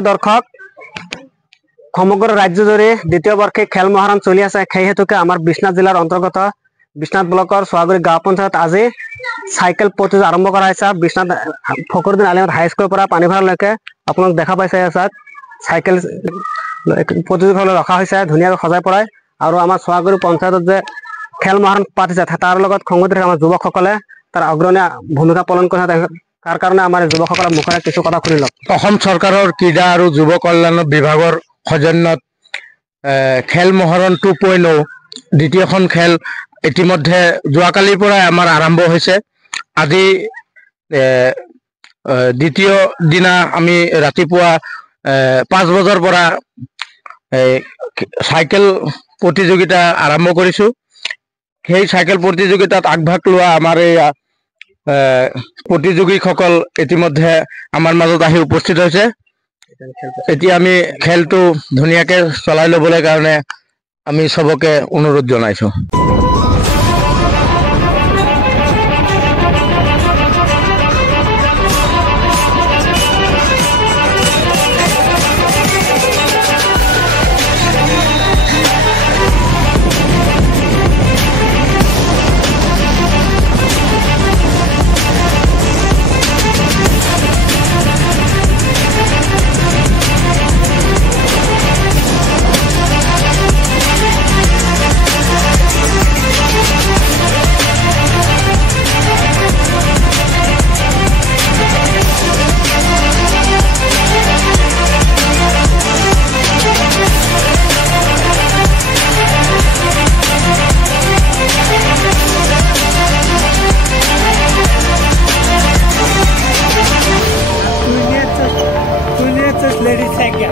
দৰ্শক সমগ্ৰ ৰাজ্য জুড়ে দ্বিতীয় বৰ্ষে খেল মহাৰণ চলি আছে। সেই হেতুকে আমাৰ বিশ্বনাথ জেলাৰ অন্তৰ্গত বিশ্বনাথ ব্লকৰ সোৱাগুৰি গাঁও পঞ্চায়ত আজি সাইকেল প্ৰতিযোগিতা আৰম্ভ কৰা হৈছে। বিশ্বনাথ ফখৰুদ্দিন আলিমত হাইস্কুলৰ পৰা পানীভাৰলৈকে আপোনালোক দেখা পাইছে। সাইকেল প্ৰতিযোগিতা ৰখা হৈছে ধুনীয়াকৈ সজাই পৰাই। আৰু আমাৰ সোৱাগুৰি পঞ্চায়তত যে খেল মহাৰণ পাতিছে তাৰ লগত সংগতি আমাৰ যুৱকসকলে তাৰ অগ্ৰণী ভূমিকা পালন কৰিছে। তাৰ কাৰণে আমাৰ যুৱকসকলৰ মুখেৰে কিছু কথা শুনি লওক। অসম চৰকাৰৰ ক্ৰীড়া আৰু যুৱ কল্যাণ বিভাগৰ সৌজন্যত খেল মহাৰণ 2.0 দ্বিতীয়খন খেল ইতিমধ্যে যোৱাকালিৰ পৰা আমাৰ আৰম্ভ হৈছে। আজি দ্বিতীয় দিনা আমি ৰাতিপুৱা 5 বজাৰ পৰা সাইকেল প্ৰতিযোগিতা আৰম্ভ কৰিছো। সেই সাইকেল প্ৰতিযোগিতাত আগভাগ লোৱা আমাৰ এই প্ৰতিযোগীসকল ইতিমধ্যে আমাৰ মাজত আহি উপস্থিত হৈছে। এতিয়া আমি খেলটো ধুনীয়াকৈ চলাই ল'বলৈ কাৰণে আমি সবকে অনুৰোধ জনাইছো। Ladies, thank you.